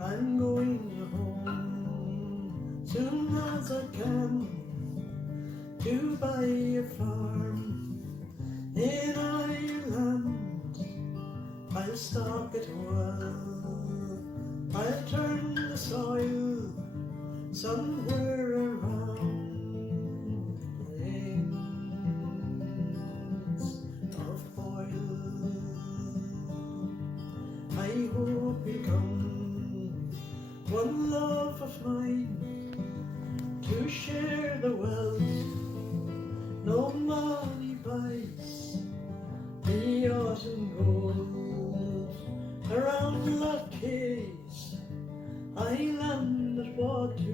I'm going home soon as I can to buy a farm in Ireland. I'll stock it well, I'll turn the soil somewhere around the plains of Boyle. I hope you'll come, one love of mine, to share the wealth no money buys, the autumn gold around Plaque's island that waters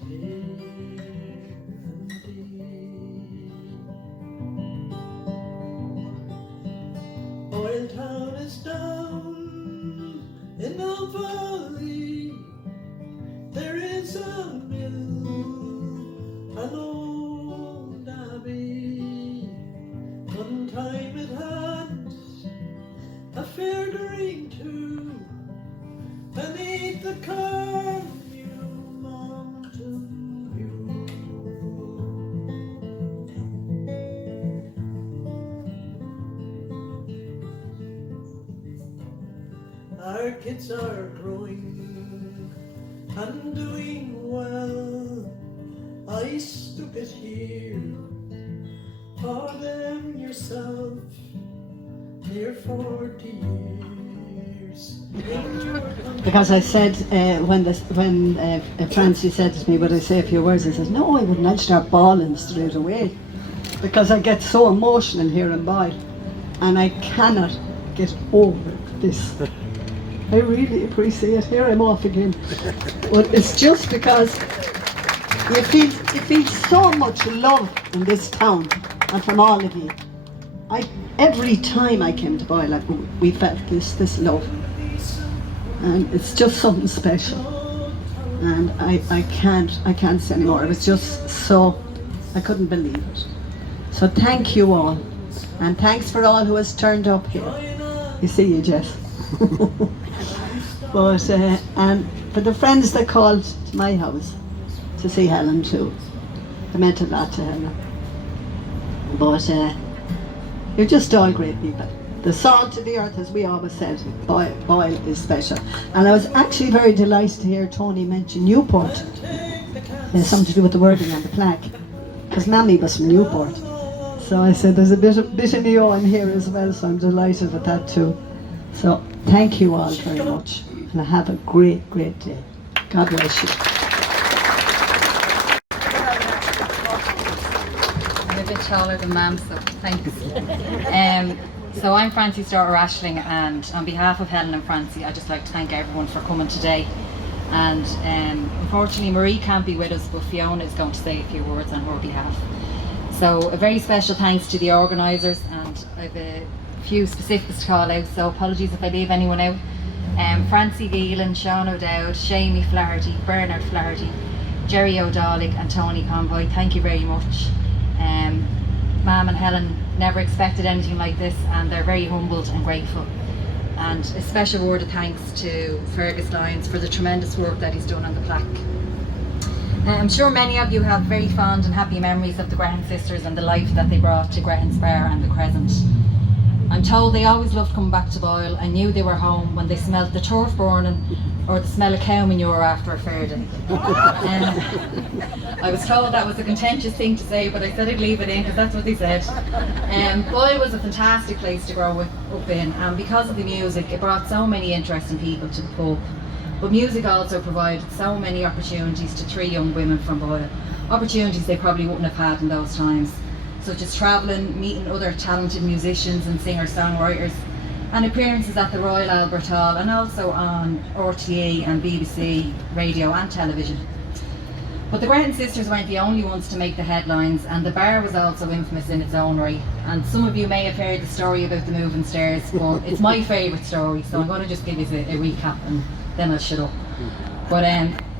clear and deep. Boyle town is down in the valley, there is a mill, an old abbey. One time it had a fair green too, beneath the Carnew mountain view. Our kids are growing and doing well. I stuck it here for them yourself, near 40 years. Because I said, when Francie said to me, would I say a few words? I said, no, I wouldn't. I'd start bawling straight away. Because I get so emotional here in Boyle. And I cannot get over this. I really appreciate it. Here I'm off again. But it's just because you feel so much love in this town and from all of you. Every time I came to Boyle, we felt this love. And it's just something special. And I can't say anymore. It was just so, I couldn't believe it. So thank you all. And thanks for all who has turned up here. You see you, Jess. But and for the friends that called to my house to see Helen too, it meant a lot to Helen. But you're just all great people. The salt of the earth, as we always said, Boyle is special. And I was actually very delighted to hear Tony mention Newport. There's something to do with the wording on the plaque, because Mammy was from Newport. So I said there's a bit of Neo in here as well, so I'm delighted with that too. So thank you all very much, and have a great day. God bless you. I'm a bit taller than Mam, so thanks. So I'm Francie's daughter Aisling, and on behalf of Helen and Francie, I'd just like to thank everyone for coming today. And unfortunately Marie can't be with us, but Fiona is going to say a few words on her behalf. So a very special thanks to the organisers, and I have a few specifics to call out, so apologies if I leave anyone out. Francie Geelan, Sean O'Dowd, Shamie Flaherty, Bernard Flaherty, Jerry O'Dalik and Tony Convoy, thank you very much. Mam and Helen never expected anything like this, and they're very humbled and grateful. And a special word of thanks to Fergus Lyons for the tremendous work that he's done on the plaque. I'm sure many of you have very fond and happy memories of the Grehan Sisters and the life that they brought to Grehan's Bar and the Crescent. I'm told they always loved coming back to Boyle and knew they were home when they smelled the turf burning or the smell of cow manure after a fair day. I was told that was a contentious thing to say, but I said I'd leave it in because that's what they said. Boyle was a fantastic place to grow up in, and because of the music it brought so many interesting people to the pub. But music also provided so many opportunities to three young women from Boyle, opportunities they probably wouldn't have had in those times, such as travelling, meeting other talented musicians and singer-songwriters, and appearances at the Royal Albert Hall and also on RTE and BBC radio and television. But the Grehan Sisters weren't the only ones to make the headlines, and the bar was also infamous in its own right. And some of you may have heard the story about the moving stairs, but it's my favourite story, so I'm going to just give you a recap and then I'll shut up. But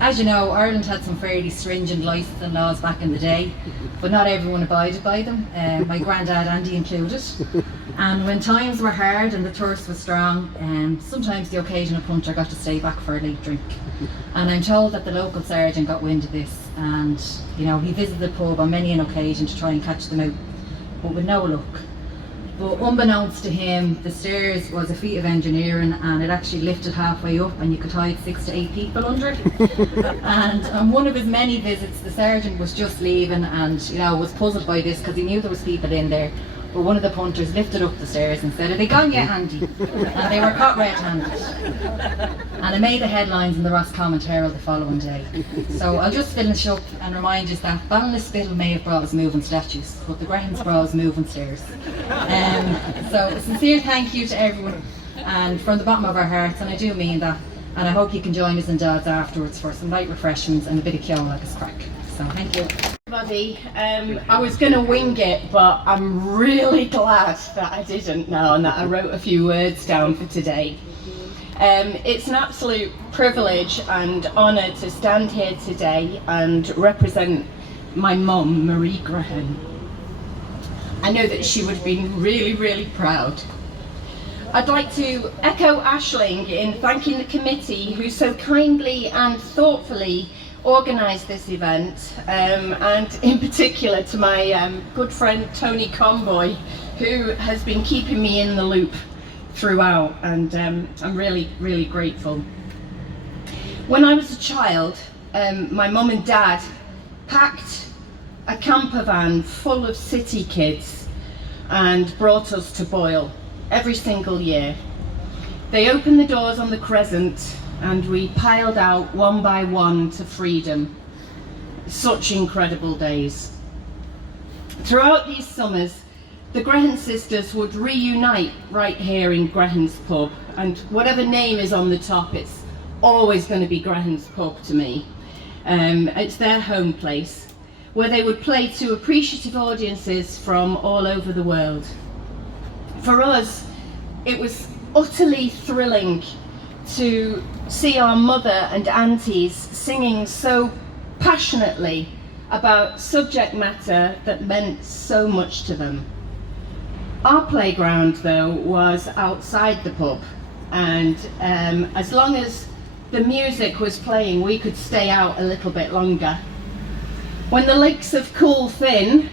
as you know, Ireland had some fairly stringent licensing laws back in the day, but not everyone abided by them, my granddad Andy included. And when times were hard and the thirst was strong, sometimes the occasional punter got to stay back for a late drink. And I'm told that the local sergeant got wind of this, and he visited the pub on many an occasion to try and catch them out, but with no luck. But unbeknownst to him, the stairs was a feat of engineering, and it actually lifted halfway up and you could hide 6 to 8 people under it. And on one of his many visits, the sergeant was just leaving and was puzzled by this because he knew there was people in there. But one of the punters lifted up the stairs and said, "Are they gone yet, Andy?" And they were caught red-handed. And it made the headlines in the Roscommon Herald the following day. So I'll just finish up and remind you that Ballinasspittle may have brought us moving statues, but the Grehans brought us moving stairs. So a sincere thank you to everyone, and from the bottom of our hearts, and I do mean that. And I hope you can join us in Dad's afterwards for some light refreshments and a bit of ceol agus crack. So thank you. Everybody, I was going to wing it, but I'm really glad that I didn't now and that I wrote a few words down for today. It's an absolute privilege and honour to stand here today and represent my mum, Marie Grehan. I know that she would have been really, really proud. I'd like to echo Aisling in thanking the committee who so kindly and thoughtfully organised this event, and in particular to my good friend Tony Conboy, who has been keeping me in the loop throughout, and I'm really, really grateful. When I was a child, my mum and dad packed a camper van full of city kids and brought us to Boyle every single year. They opened the doors on the Crescent and we piled out one by one to freedom. Such incredible days. Throughout these summers, the Grehan Sisters would reunite right here in Grehan's pub, and whatever name is on the top, it's always going to be Grehan's pub to me. It's their home place, where they would play to appreciative audiences from all over the world. For us, it was utterly thrilling to see our mother and aunties singing so passionately about subject matter that meant so much to them. Our playground, though, was outside the pub, and as long as the music was playing, we could stay out a little bit longer. When the Lakes of Cool Thin,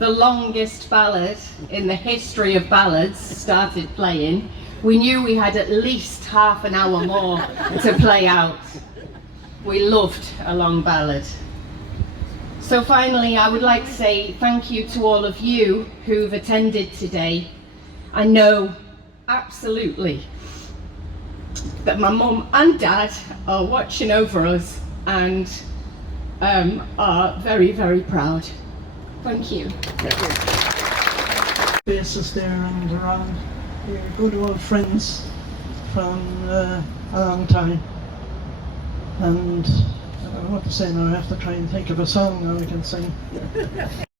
the longest ballad in the history of ballads, started playing, we knew we had at least half an hour more to play out. We loved a long ballad. So finally, I would like to say thank you to all of you who've attended today. I know absolutely that my mum and dad are watching over us and are very, very proud. Thank you. Faces there and around. We're good old friends from a long time. And I don't know what to say now. I have to try and think of a song now I can sing.